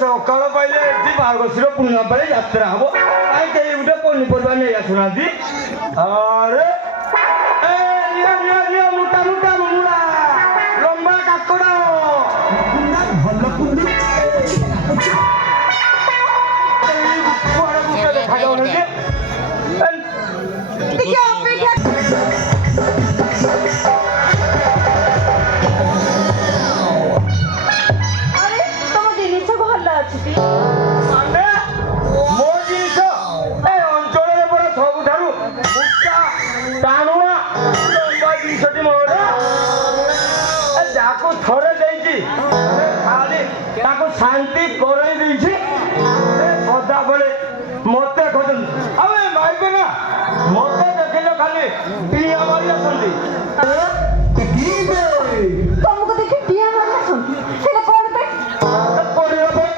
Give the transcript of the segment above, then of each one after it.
ସକାଳ ପାଇଲେ ଏଠି ମାର୍ଗଶିର ପୂର୍ଣ୍ଣିମା ପାଳି ଯାତ୍ରା ହବ କାହିଁ କେହି ଗୋଟେ ପନିପରିବା ନେଇ ଆସୁନାହାନ୍ତି। ଆରେ ମୋଟା ମୋଟା ମୁଣ୍ଡା ଲମ୍ବା କାକଡ ଭଲ କୁଆଡେ ଦେଖାଯାଉନାହାନ୍ତି। ଥରେ ଦେଇଛି ଖାଲି ତାକୁ ଶାନ୍ତି କରେଇ ଦେଇଛି ସଦାବେଳେ ମତେ ଖୋଜନ୍ତି। ଆଉ ଏ ମାଇବେ ନା ମତେ ଦେଖିଲେ ଖାଲି ପିଆ ମାରି ଆସନ୍ତି। ତମକୁ ଦେଖି ପିଆ ମାରି ଆସନ୍ତି ସେଟା କଣ ପାଇଁ? ପଢିବା ପାଇଁ।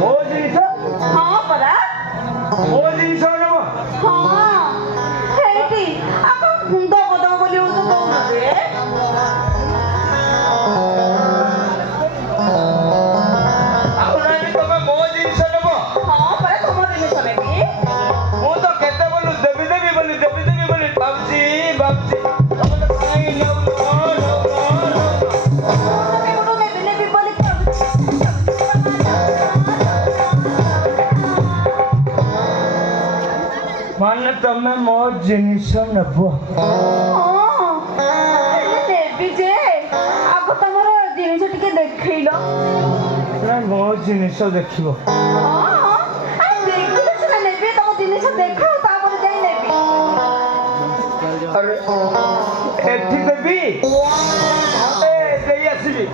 ମୋ ଜିନିଷ ହଁ ପରା ମୋ ଜିନିଷ ନେବ। ହଁ ହେଇଟି ଆପଣ ମୁଣ୍ଡ ବଦବ ବୋଲି ଦଉନାହାନ୍ତି। ଆଉ ନାଇଁ ତମେ ମୋ ଜିନିଷ ନେବ। ହଁ ପରା ତମ ଜିନିଷ ନେବି। ମୁଁ ତ କେତେବେଳୁ ଦେବି ବୋଲି ଭାବୁଛି ତମେ ତ କାହିଁ ନେଉଛ? ନେବି ବୋଲି ମାନେ ତମେ ମୋ ଜିନିଷ ନେବ? ନେବି ଯେ ଆଗ ତମର ଜିନିଷ ଟିକେ ଦେଖେଇଲ। ମୋ ଜିନିଷ ଦେଖିବ? ଦେଖିଲେ ସିନା ନେବି। ତମ ଜିନିଷ ଦେଖାଅ ତାପରେ ଯାଇ ନେବି। ଆରେ ଏଠି ଦେବି ଦେଇ ଆସିବି।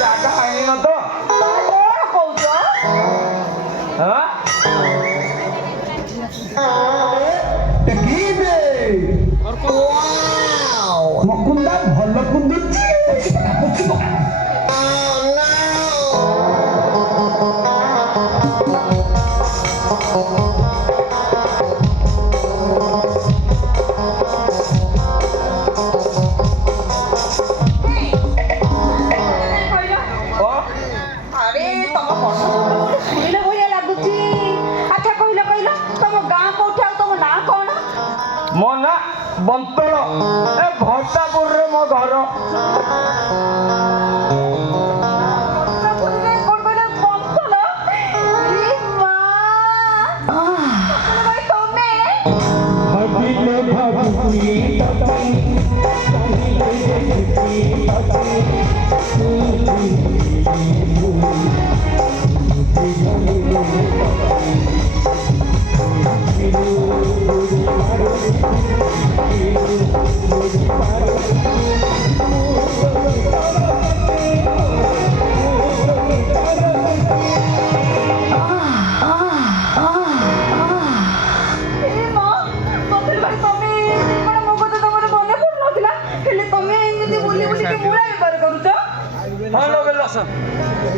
ଜାଗା ଆଣିନ ତ? କଣ କହୁଛ? ମୁକୁନ୍ଦା ଭଲ କୁନ୍ଦୁଛି। ଆରେ ତମ କଥା ଶୁଣିଲା ଭଳିଆ ଲାଗୁଛି। ଆଚ୍ଛା କହିଲ ତମ ଗାଁ କୋଉଠି ଆଉ ତମ ନାଁ କଣ? ମୋ ନା ବନ୍ତଳ। ଏ ଭଟ୍ଟାପୁରରେ ମୋ ଘର।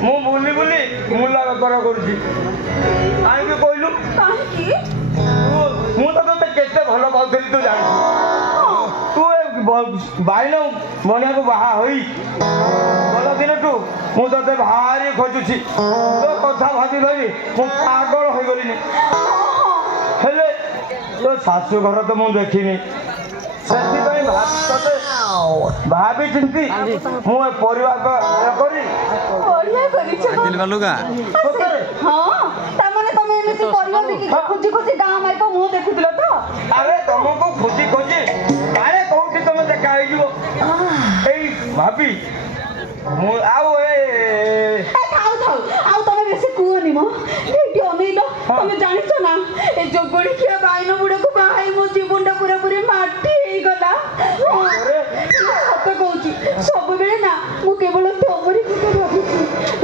ମୁଁ ବୁଲି ମୁଲା ବେପାର କରୁଛି। କାହିଁକି କହିଲୁ? ମୁଁ ତ ତତେ କେତେ ଭଲ ପାଉଥିଲି ତୁ ଜାଣିଛୁ। ତୁ ବାଇନ ବନିଆକୁ ବାହା ହୋଇ ଗଲା ଦିନଠୁ ମୁଁ ତତେ ଭାରି ଖୋଜୁଛି। ତୋ କଥା ଭାବି ମୁଁ ପାଗଳ ହୋଇଗଲିଣି। ହେଲେ ତୋ ଶାଶୁ ଘର ତ ମୁଁ ଦେଖିନି। ସେଥିପାଇଁ ଭାବି ଚିନ୍ତି ମୁଁ ଏ ପରିବାର କରି ହଁ ତାମାନେ ତମେ ଏମିତି ପରିବା ବିକିକି ଖୋଜି ଖୋଜି ଗାଁ ମାଇକ ମୁହଁ ଦେଖୁଥିଲ ତ? ଆରେ ତମକୁ ଖୋଜି ଖୋଜି କାଳେ କୋଉଠି ତମେ ଦେଖା ହେଇଯିବ ଏଇ ଭାବି ମୁଁ ଆଉ ଥାଉ ଥାଉ ଆଉ ତମେ ବେଶୀ କୁହନି ମ। ଏଇଠି ଅନେଇଲ ତମେ ଜାଣିଛ ନା ଏ ଯୋଗଣୀ ଖିଆ ବାଇନ ବୁଡାକୁ ବାହା ହେଇ ମୋ ଜୀବନଟା ପୁରାପୁରି ମାଟି ହେଇଗଲା। ସତ କହୁଛି ସବୁବେଳେ ନା ମୁଁ କେବଳ ତମରି କଥା ଭାବୁଛି।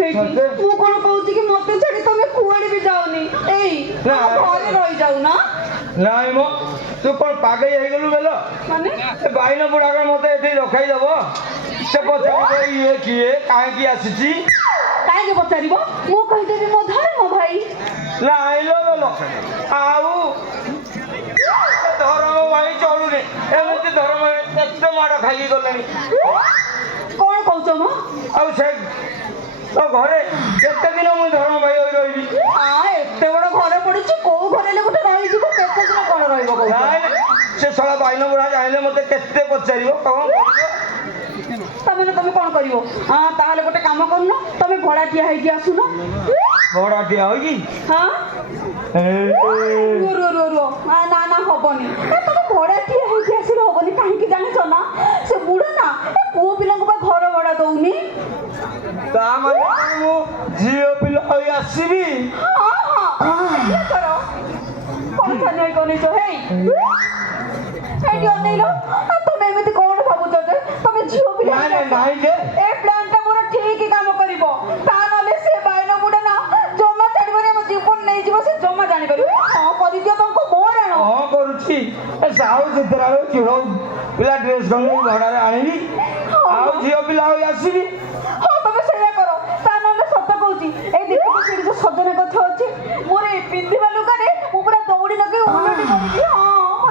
ଏଇଠି ମୁଁ କଣ କହୁଛି କି ମତେ ଛାଡି ତମେ କୁଆଡେ ବି ଯାଉନି। ଏଇ ଘରେ ରହିଯାଉନା। ନାଇଁ ମ ତୁ କଣ ପାଗେଇ ହେଇଗଲୁ ବେଲ ମାନେ ଏ ବାଇନ ବୁଢାକ ମତେ ଏଠି ରଖାଇଦବ ସେ ପଚାରିବ ଇଏ କିଏ କାହିଁକି ଆସିଛି କାହିଁକି ପଚାରିବ? ମୁଁ କହିଦେବି ମୋ ଧର୍ମ ଭାଇ। ନାଇଁ ଲୋ ବେଲ ଆଉ ଧର୍ମ ଭାଇ ଚଳୁନି ଏମିତି ଧର୍ମ କେତେ ମାଡ଼ ଖାଇକି ଗଲେଣି। କଣ କହୁଛ ମ? ଆଉ ସେ ତ ଘରେ କେତେ ଦିନ ମୁଁ ଧର୍ମ ଭାଇ ହୋଇ ରହିବି? ଏତେ ବଡ ଘରେ ପଡୁଛି କୋଉ ଘରେ ହେଲେ ଗୋଟେ ରହିଯିବ କେତେ ଦିନ କଣ ରହିବ କହୁଛ? ନାଇଁ ସେ ଶଳା ବାଇନ ବୁଢା ଚାହିଁଲେ ମତେ କେତେ ପଚାରିବ କଣ କରିବ? ତମେ କଣ କରିବ? ତାହେଲେ ଗୋଟେ କାମ କରୁନ ତମେ ଭଡା ଠିଆ ହେଇକି ଆସୁନ। ଭଡା ଠିଆ ହୋଇକି ହଁ ରୁହ ନା ନା ହବନି। ତମେ ଭଡା ଠିଆ ହେଇକି ଆସିଲେ ହବନି କାହିଁକି ଜାଣିଛ ନା? ସେ ବୁଢା ନା ଏ ପୁଅ ପିଲାଙ୍କୁ ବା ଘର ଭଡା ଦଉନି। ତା ମାନେ ମୁଁ ଝିଅ ପିଲା ହୋଇ ଆସିବି? ତମେ ଏମିତି କଣ ଭାବୁଛ ଯେ ତମେ ଝିଅ ପିଲା? ନାଇଁ ଯେ ଏ ପ୍ଲାନ୍ ଟା ମୋର ଠିକ କାମ କରିବ। ତା ନହେଲେ ସେ ବାଇନ ବୁଢା ନା ଜମା ଛାଡିବନି ଆମ ଜୀବନ ନେଇଯିବ। ସେ ଜମା ଜାଣିପାରିବ। ହଁ କରିଦିଅ ତାଙ୍କୁ ମୋର ଆଣ। ହଁ କରୁଛି ଏ ସାହୁ ଚିତ୍ର ଚିଡ଼ ପିଲା ଡ୍ରେସ୍ ଖଣ୍ଡେ ଭଡ଼ାରେ ଆଣିବି ଆଉ ଝିଅ ପିଲା ହୋଇ ଆସିବି। ହଁ ତମେ ସେଇଆ କର। ତା ନହେଲେ ସତ କହୁଛି ଏଇ ଦେଖୁଛ ସେଠି ଯୋଉ ସଜନା ଗଛ ଅଛି ମୋର ଏଇ ପିନ୍ଧିବା ଲୁଗାରେ ମୁଁ ପୁରା ଦୌଡ଼ି ଲଗେଇ ଉଲଟି କରିବି।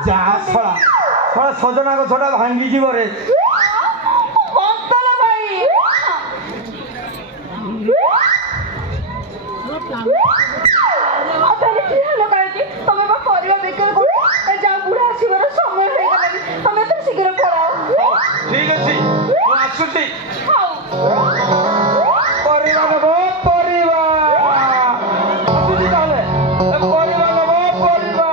ଯାହା ଶଳା ଶଳା ସଜନା ଗଛଟା ଭାଙ୍ଗି ଯିବ ରେ। ବନ୍ତଲା ଭାଇ ତାହେଲେ କି ହେଲ କାହିଁକି? ତମେ ବା ପରିବା ବିକ୍ରି କରୁଛ। ଯାହା ବୁଢା ଆସିବାର ସମୟ ହେଇଗଲାଣି ତମେ ତ ଶୀଘ୍ର ପଳାଅ। ଠିକ ଅଛି ମୁଁ ଆସୁଛି। ହଉ ପରିବା ନେବ ପରିବା ଆସୁଛି ତାହେଲେ ପରିବା ନେବ ପରିବା।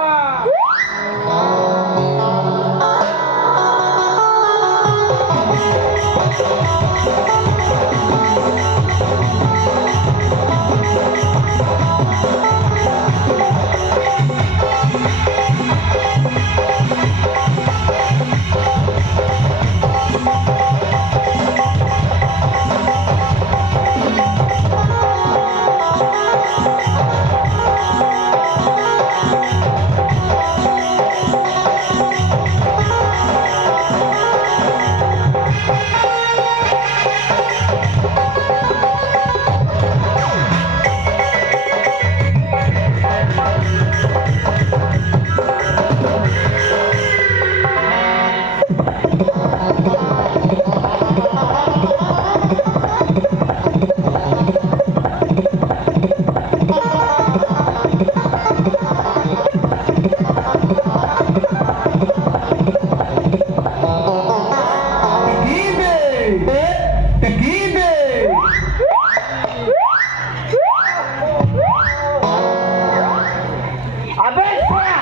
আবে শোনা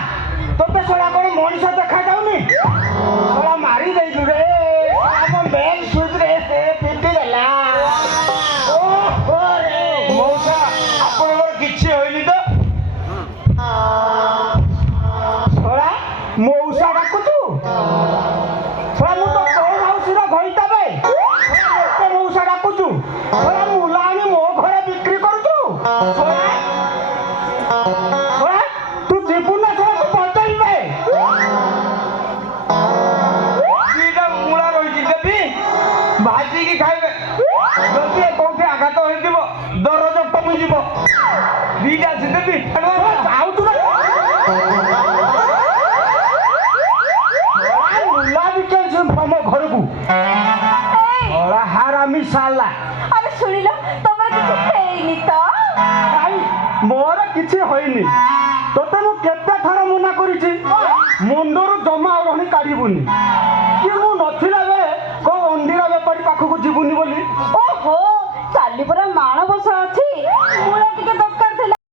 তোতে শোনা কোনো মଣିষ দেখা যাওনি শোনা মারি দেইছু রে ଆମ ମେନ୍ ସୁଇଚରେ ସେ ପିଟି ଦେଲା। ଓହୋ ମଉସା ଆପଣଙ୍କର କିଛି ହୋଇନି ତ? ଶଳା ମଉସା ଡାକୁଛୁ? ଶଳା ମୁଁ ତ ତୋ ମାଉସୀର ଘଇତା ବେ। ମୋତେ ମଉସା ଡାକୁଛୁ? ଶଳା ମୂଲା ଆଣି ମୋ ଘରେ ବିକ୍ରି କରୁଛୁ? ଶଳା ତୁ ଯିବୁ ନା ଶଳା ତୁ ବଞ୍ଚେଇବେ? ଦିଟା ମୂଳା ରହିଛି ଦେବି ଭାଜିକି ଖାଇବେ। ଯଦି କୋଉଠି ଆଘାତ ହେଇଥିବ ଦରଜ କମିଯିବ। ଦିଟା ଅଛି ଦେବି ଯାଉଛୁ ନା ମୂଲା ବିକେଛୁ ତମ ଘରକୁ ହାରାମି ସାଲା। ଆରେ ଶୁଣିଲ ତମର କିଛି ହେଇନି ତ? ଭାଇ ମୋର କିଛି ହୋଇନି। ତୋତେ ମୁଁ କେତେ ଥର ମନା କରିଛି ମୁଣ୍ଡରୁ ଜମା ଓଢ଼ଣି କାଢିବୁନି କି ମୁଁ ନଥିଲା ବେଳେ କୋଉ ଅଣ୍ଡିରା ବେପାରୀ ପାଖକୁ ଯିବୁନି ବୋଲି।